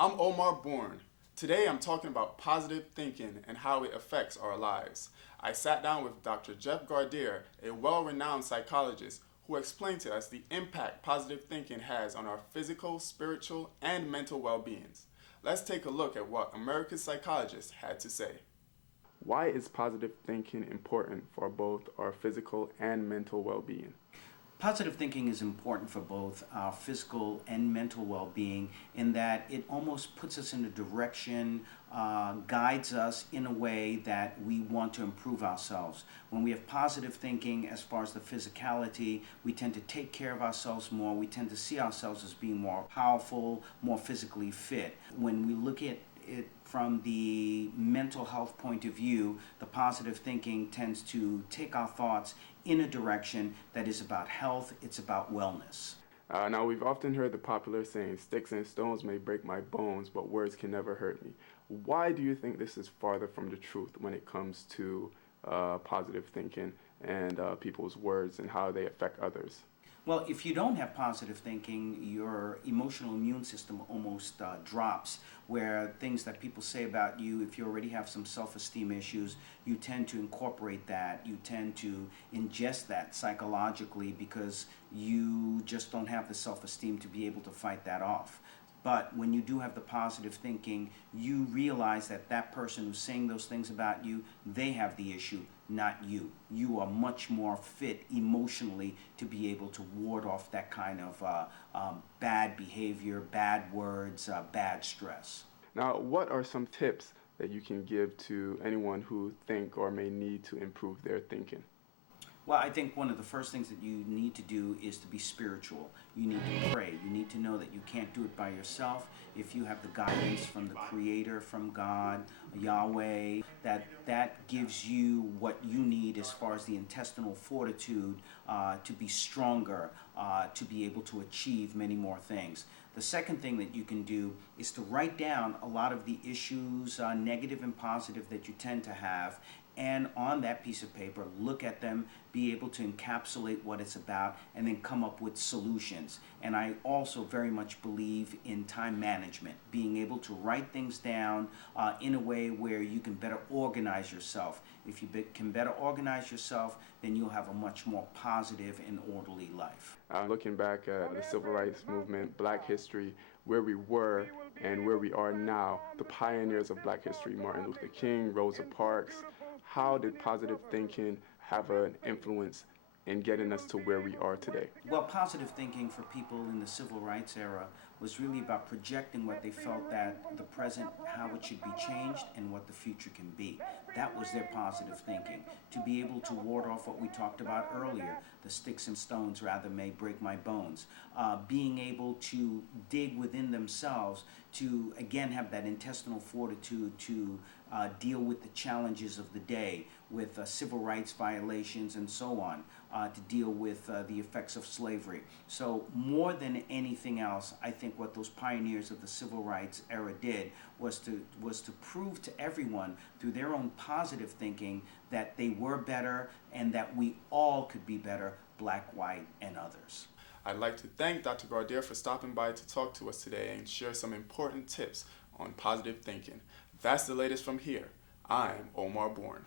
I'm Omar Bourne. Today I'm talking about positive thinking and how it affects our lives. I sat down with Dr. Jeff Gardere, a well renowned psychologist, who explained to us the impact positive thinking has on our physical, spiritual, and mental well beings. Let's take a look at what America's psychologist had to say. Why is positive thinking important for both our physical and mental well being? Positive thinking is important for both our physical and mental well-being in that it almost puts us in a direction, guides us in a way that we want to improve ourselves. When we have positive thinking as far as the physicality, we tend to take care of ourselves more. We tend to see ourselves as being more powerful, more physically fit. When we look at it from the mental health point of view, the positive thinking tends to take our thoughts in a direction that is about health, it's about wellness. Now, we've often heard the popular saying, sticks and stones may break my bones, but words can never hurt me. Why do you think this is farther from the truth when it comes to positive thinking and people's words and how they affect others? Well, if you don't have positive thinking, your emotional immune system almost drops, where things that people say about you, if you already have some self-esteem issues, you tend to incorporate that, you tend to ingest that psychologically because you just don't have the self-esteem to be able to fight that off. But when you do have the positive thinking, you realize that that person who's saying those things about you, they have the issue, not you. You are much more fit emotionally to be able to ward off that kind of bad behavior, bad words, bad stress. Now, what are some tips that you can give to anyone who think or may need to improve their thinking? Well, I think one of the first things that you need to do is to be spiritual. You need to pray. You need to know that you can't do it by yourself. If you have the guidance from the Creator, from God, Yahweh, that gives you what you need as far as the intestinal fortitude to be stronger, to be able to achieve many more things. The second thing that you can do is to write down a lot of the issues, negative and positive, that you tend to have, and on that piece of paper, look at them, be able to encapsulate what it's about, and then come up with solutions. And I also very much believe in time management, being able to write things down in a way where you can better organize yourself. If you can better organize yourself, then you'll have a much more positive and orderly life. Looking back at the civil rights movement, Black history, where we were and where we are now, the pioneers of Black history, Martin Luther King, Rosa Parks, how did positive thinking have an influence in getting us to where we are today? Well, positive thinking for people in the civil rights era was really about projecting what they felt that the present, how it should be changed, and what the future can be. That was their positive thinking. To be able to ward off what we talked about earlier, the sticks and stones rather may break my bones. Being able to dig within themselves to, again, have that intestinal fortitude to deal with the challenges of the day, with civil rights violations and so on, to deal with the effects of slavery. So more than anything else, I think what those pioneers of the civil rights era did was to prove to everyone through their own positive thinking that they were better and that we all could be better, Black, white, and others. I'd like to thank Dr. Gardere for stopping by to talk to us today and share some important tips on positive thinking. That's the latest from here. I'm Omar Bourne.